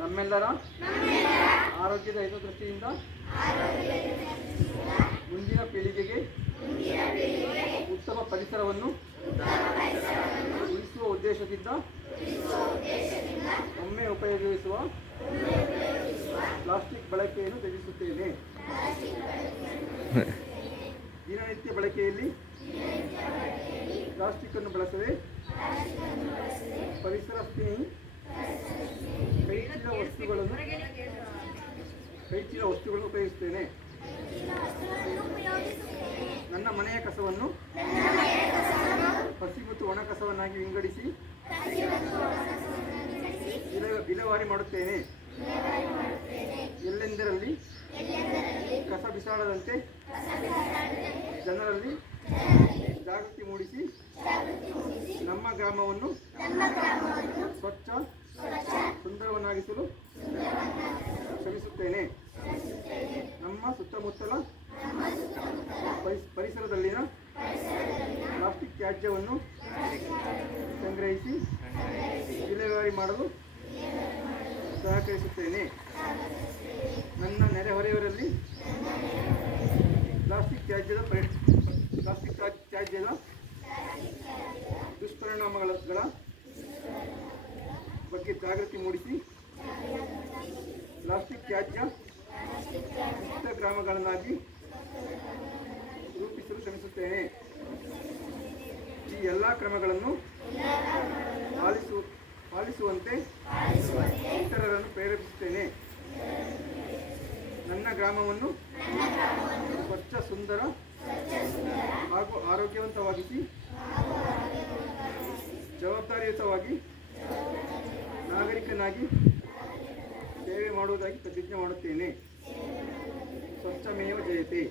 ನಮ್ಮೆಲ್ಲರ ಆರೋಗ್ಯದ ಹಿತದೃಷ್ಟಿಯಿಂದ ಮುಂದಿನ ಪೀಳಿಗೆಗೆ ಉತ್ತಮ ಪರಿಸರವನ್ನು ಉಳಿಸುವ ಉದ್ದೇಶದಿಂದ ಒಮ್ಮೆ ಉಪಯೋಗಿಸುವ ಪ್ಲಾಸ್ಟಿಕ್ ಬಳಕೆಯನ್ನು ತ್ಯಜಿಸುತ್ತೇನೆ. ದಿನನಿತ್ಯ ಬಳಕೆಯಲ್ಲಿ ಪ್ಲಾಸ್ಟಿಕ್ ಅನ್ನು ಬಳಸದೆ ಪರಿಸರ ಸ್ನೇಹಿ ಕೈಚೀಲ ವಸ್ತುಗಳನ್ನು ಉಪಯೋಗಿಸುತ್ತೇನೆ. ನನ್ನ ಮನೆಯ ಕಸವನ್ನು ಹಸಿ ಮತ್ತು ಒಣ ಕಸವನ್ನಾಗಿ ವಿಂಗಡಿಸಿ ವಿಲೇವಾರಿ ಮಾಡುತ್ತೇನೆ. ಎಲ್ಲೆಂದರಲ್ಲಿ ಕಸ ಬಿಸಾಡದಂತೆ ಜನರಲ್ಲಿ ಜಾಗೃತಿ ಮೂಡಿಸಿ ನಮ್ಮ ಗ್ರಾಮವನ್ನು ಸ್ವಚ್ಛ ಸುಂದರವನ್ನಾಗಿಸಲು ಶ್ರಮಿಸುತ್ತೇನೆ. ನಮ್ಮ ಸುತ್ತಮುತ್ತಲ ಪರಿಸರದಲ್ಲಿನ ಪ್ಲಾಸ್ಟಿಕ್ ತ್ಯಾಜ್ಯವನ್ನು ಸಂಗ್ರಹಿಸಿ ವಿಲೇವಾರಿ ಮಾಡಲು ಸಹಕರಿಸುತ್ತೇನೆ. ನನ್ನ ನೆರೆಹೊರೆಯವರಲ್ಲಿ ಪ್ಲಾಸ್ಟಿಕ್ ತ್ಯಾಜ್ಯದ ದುಷ್ಪರಿಣಾಮಗಳ ಬಗ್ಗೆ ಜಾಗೃತಿ ಮೂಡಿಸಿ ಪ್ಲಾಸ್ಟಿಕ್ ತ್ಯಾಜ್ಯ ಮುಕ್ತ ಗ್ರಾಮಗಳನ್ನಾಗಿ ರೂಪಿಸಲು ಶ್ರಮಿಸುತ್ತೇನೆ. ಈ ಎಲ್ಲ ಕ್ರಮಗಳನ್ನು ಪಾಲಿಸುವಂತೆ ಇತರರನ್ನು ಪ್ರೇರೇಪಿಸುತ್ತೇನೆ. ನನ್ನ ಗ್ರಾಮವನ್ನು ಸ್ವಚ್ಛ, ಸುಂದರ ಹಾಗೂ ಆರೋಗ್ಯವಂತವಾಗಿಸಿ ಜವಾಬ್ದಾರಿಯುತವಾಗಿ ನಾಗರಿಕನಾಗಿ ಸೇವೆ ಮಾಡುವುದಾಗಿ ಪ್ರತಿಜ್ಞೆ ಮಾಡುತ್ತೇನೆ. ಸ್ವಚ್ಛಮೇವ ಜಯತೆ.